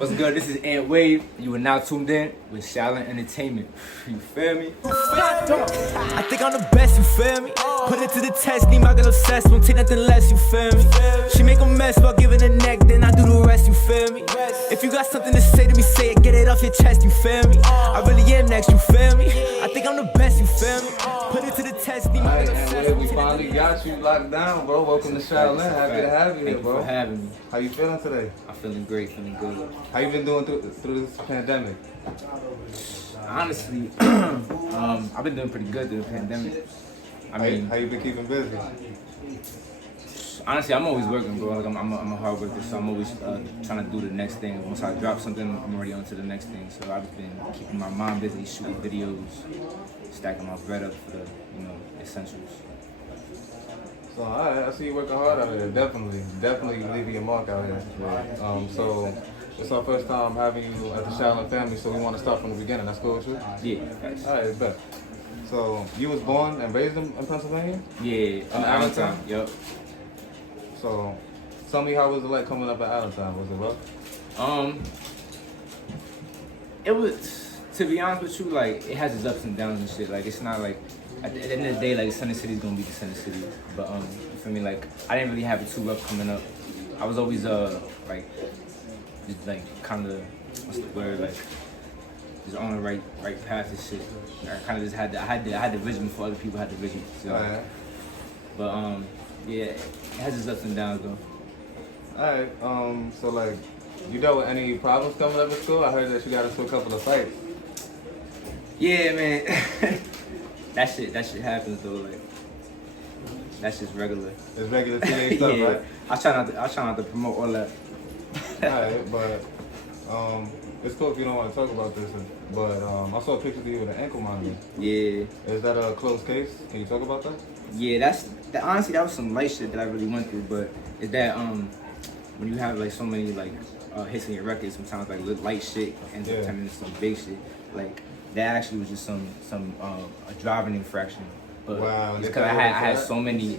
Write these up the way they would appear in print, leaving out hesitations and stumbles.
What's good? This is Ant Wave. You are now tuned in with Shaoliiin Entertainment. You feel me? I think I'm the best, you feel me? Put it to the test, need my girl obsessed, won't take nothing less, you feel me? She make a mess while giving a neck, then I do the rest, you feel me? If you got something to say to me, say it, get it off your chest, you feel me? I really am next, you feel me? I think I'm the best, you feel me? Put it to the test, need my girl obsessed. We finally got you locked down, bro. Welcome to Shaoliiin. Happy to have you here, bro. Thank you for having me. How you feeling today? I'm feeling great, feeling good. How you been doing through this pandemic? Honestly, I've been doing pretty good through the pandemic. How you been keeping busy? Honestly, I'm always working, bro. Like I'm a hard worker, so I'm always trying to do the next thing. Once I drop something, I'm already on to the next thing. So I've been keeping my mind busy, shooting videos, stacking my bread up for the, essentials. So alright, I see you working hard out here. Definitely leaving your mark out here. So it's our first time having you at the Shaoliiin family, so we want to start from the beginning. That's cool with you? Yeah. Thanks. Alright, bet. So you was born and raised in Pennsylvania? Yeah, Allentown. Yup. So tell me, how was it like coming up at Allentown? Was it rough? It was, to be honest with you, like, it has its ups and downs and shit. Like, it's not like, at the end of the day, like, Center City's gonna be the Center City. But, you feel me, like, I didn't really have it too rough coming up. I was always, like, just, like, kind of, what's the word, like, just on the right path and shit. I kind of just had I had the vision before other people had the vision. So, but, yeah, it has its ups and downs, though. Alright, so like, you dealt with any problems coming up at school? I heard that you got into a couple of fights. Yeah, man. That shit happens though. Like, that's just regular. It's regular teenage stuff, yeah. right? I try not to promote all that. Alright, but it's cool if you don't want to talk about this. But I saw pictures of you with an ankle monitor. Yeah. Is that a closed case? Can you talk about that? Yeah, honestly, that was some light shit that I really went through. But it's that when you have like so many like hits in your record, sometimes like light shit ends up turning into some big shit. Like, that actually was just some a driving infraction. But wow, it's because I had so many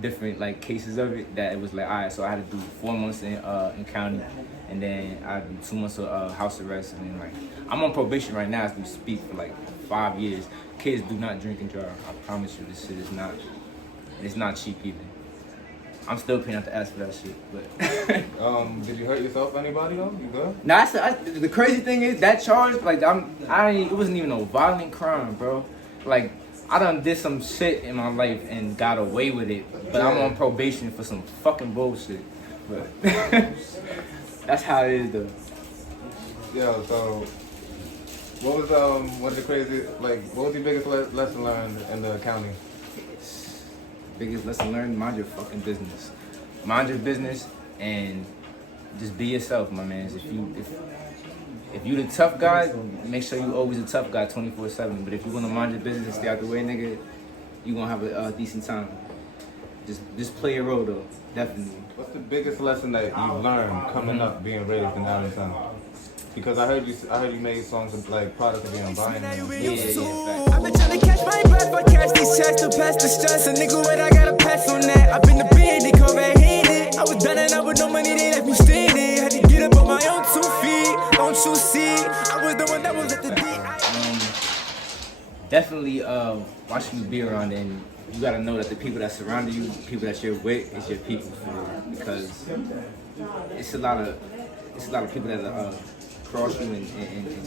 different like cases of it that it was like, alright, so I had to do 4 months in county, and then I had to do 2 months of house arrest, and then like I'm on probation right now as we speak for like 5 years. Kids do not drink and drive. I promise you, this shit is not cheap either. I'm still paying out the ass for that shit, but. Did you hurt yourself, anybody though? You good? Nah, the crazy thing is that charge, like it wasn't even no violent crime, bro. Like, I done did some shit in my life and got away with it, but I'm on probation for some fucking bullshit. But that's how it is though. Yeah. So, what was one of the crazy, like, what was your biggest lesson learned in the county? Biggest lesson learned: mind your fucking business. Mind your business and just be yourself, my man. If you the tough guy, make sure you always a tough guy 24/7. But if you wanna mind your business and stay out the way, nigga, you gonna have a decent time. Just play your role though, definitely. What's the biggest lesson that you've learned coming up being raised in Allentown? Because I heard you made songs like product of the environment. Yeah. I've been trying to catch my breath, I cash these checks to pass the stress. A nigga when I got a pass on that. I've been to bed, they come back hated. I was done and I with no money, they left me stranded. Had to get up on my own 2 feet. Don't you see? I was the one that was at the D. Definitely watching you be around, and you gotta know that the people that surround you, the people that you're with, is your people, because it's a lot of people that cross you and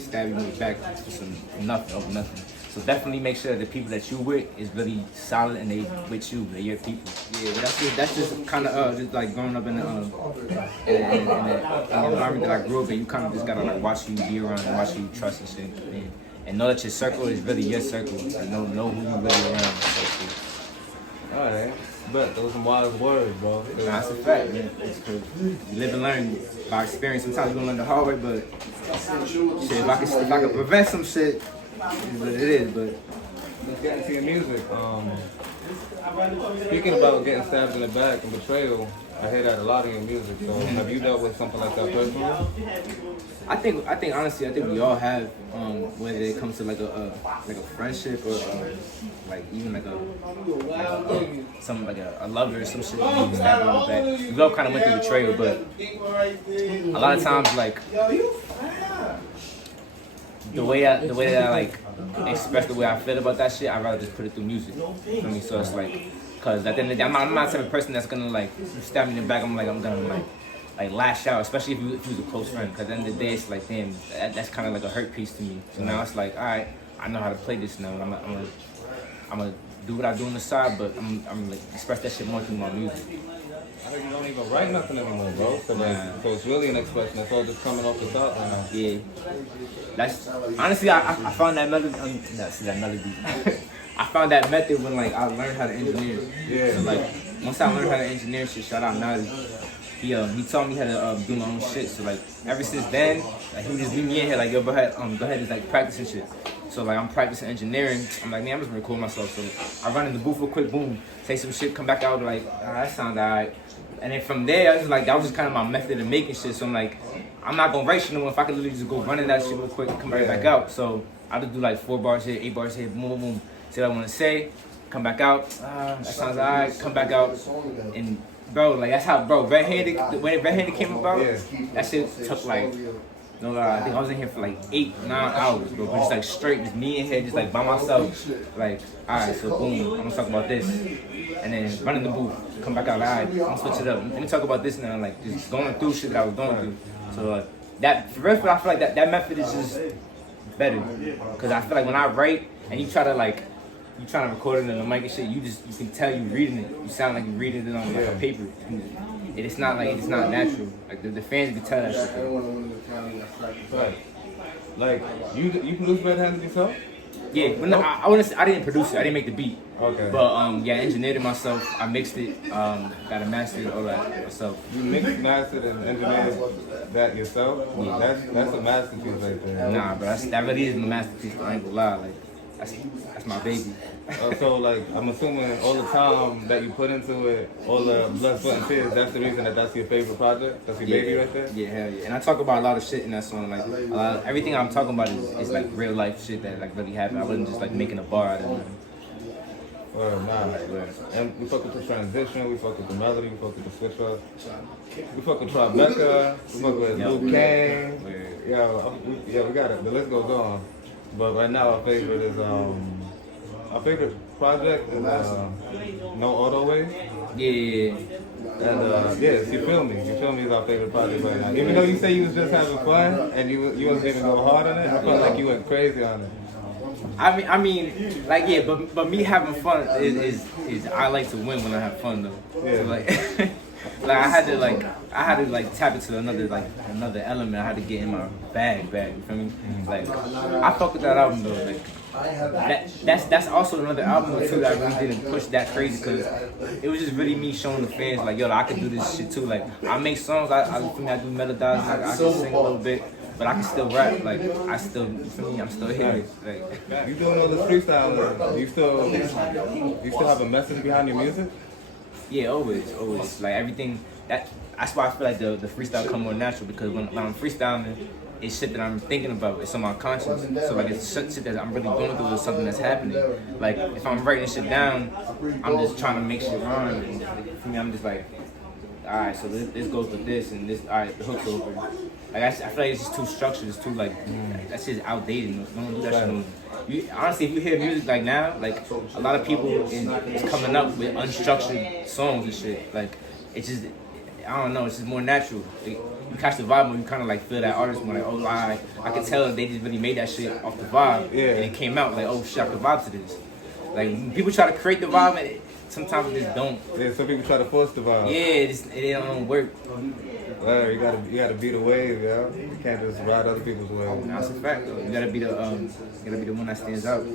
stab you in the back for some nothing. So definitely make sure the people that you with is really solid and they with you, they're your people. Yeah, but that's just kind of just like growing up in the environment that I grew up in. You kind of just gotta like watch who you be around and watch who you trust and shit, and know that your circle is really your circle. And know who you really around. Alright, but those are some wise words, bro. That's a fact, man. It's crazy. You live and learn by experience. Sometimes you're gonna learn the hard way, but shit, if I can prevent some shit, it's what it is. But let's get into your music. Speaking about getting stabbed in the back and betrayal, I hear that a lot in your music. So have you dealt with something like that personally? I think honestly, I think we all have, whether it comes to like a friendship or like even like some like a lover or some shit. You stab on the back. We all kind of went through betrayal, but a lot of times like the way that I like express the way I feel about that shit, I'd rather just put it through music. You feel me? So it's like, cause at the end of the day, I'm not the type of person that's gonna like stab me in the back. I'm gonna like lash out, especially if you was a close friend. Cause at the end of the day, it's like, damn, that's kind of like a hurt piece to me. So now it's like, all right, I know how to play this now. I'm gonna do what I do on the side, but I'm like express that shit more through my music. I think you don't even write nothing anymore, bro. So it's really an expression. It's all just coming off the top now. Yeah. That's honestly, I found that melody. That melody. I found that method when like I learned how to engineer. Yeah. So like once I learned how to engineer shit, shout out Nadi. He taught me how to do my own shit. So like ever since then, like he would just leave me in here like, yo, go ahead and like practice and shit. So like I'm practicing engineering. I'm like, man, I'm just gonna record myself. So I run in the booth real quick, boom, say some shit, come back out like, that sounds alright. And then from there, I was like, that was just kind of my method of making shit. So I'm like, I'm not gonna write shit no more. If I could literally just go running that shit real quick and come right back out. So I just do like 4 bars here, 8 bars here, boom, boom, boom. Say what I wanna say, come back out. That sounds alright, come back out. And bro, like that's how, bro, when Red-Handed came about, that shit took like, no lie, I think I was in here for like 8-9 hours, bro. But just like straight, just me in here, just like by myself. Like, alright, so boom, I'm gonna talk about this. And then run in the booth, come back out, alright, I'm gonna switch it up. Let me talk about this now, like just going through shit that I was going through. So that, for real, I feel like that method is just better. Cause I feel like when I write and you try to record it in the mic and shit, you can tell you reading it. You sound like you're reading it on like a paper. It's not natural. Like the fans can tell that shit. Right. Like you produce Red-Handed yourself? Yeah, but no, I wouldn't say, I didn't produce it. I didn't make the beat. Okay. But yeah, I engineered it myself. I mixed it. Got it mastered, all that myself. You mixed, mastered, and engineered that yourself? Yeah. That's a masterpiece right there. Nah, bro, that really is my masterpiece. I ain't gonna lie. Like that's my baby. So like, I'm assuming all the time that you put into it, all the blood, sweat, and tears, that's the reason that's your favorite project? That's your baby right there? Yeah, hell yeah. And I talk about a lot of shit in that song. Like, everything I'm talking about is like real life shit that like really happened. I wasn't just like making a bar out of it. And we fuck with the transition, we fuck with the melody, we fuck with the switch up. We fuck with Tribeca, we fuck with Luke Kane. Yeah, we got it. The list goes on. But right now our favorite is our favorite project is No Auto Way. Yeah. And yes, you feel me is our favorite project right now. Even though you say you was just having fun and you wasn't even go hard on it, I felt like you went crazy on it. I mean, like yeah, but me having fun is I like to win when I have fun though. Yeah. So like, like I had to tap into another element. I had to get in my bag. You feel me? Like I fuck with that album though. Like that's also another album too that I really didn't push that crazy because it was just really me showing the fans like yo, I can do this shit too. Like I make songs. I do melodize. I can sing a little bit. But I can still rap, like I'm still here. Like you doing all this freestyle? Do you still have a message behind your music? Yeah, always. Like everything that's why I feel like the freestyle come more natural because when I'm freestyling, it's shit that I'm thinking about. It's on my conscience. So like it's shit that I'm really going through. It's something that's happening. Like if I'm writing shit down, I'm just trying to make shit rhyme. And for me, I'm just like, all right, so this goes with this and this. All right, the hook's over. Like I feel like it's just too structured. It's too like that shit's outdated. Don't do that shit no more. Honestly, if you hear music like now, like a lot of people is coming up with unstructured songs and shit. Like it's just I don't know. It's just more natural. Like, you catch the vibe when you kind of like feel that artist more like oh I can tell they just really made that shit off the vibe and it came out like oh shit I can vibe to this. Like when people try to create the vibe and sometimes it just don't. Yeah, some people try to force the vibe. Yeah, it don't work. You gotta be the wave, yo. You can't just ride other people's wave. That's a fact though. You gotta be the one that stands out.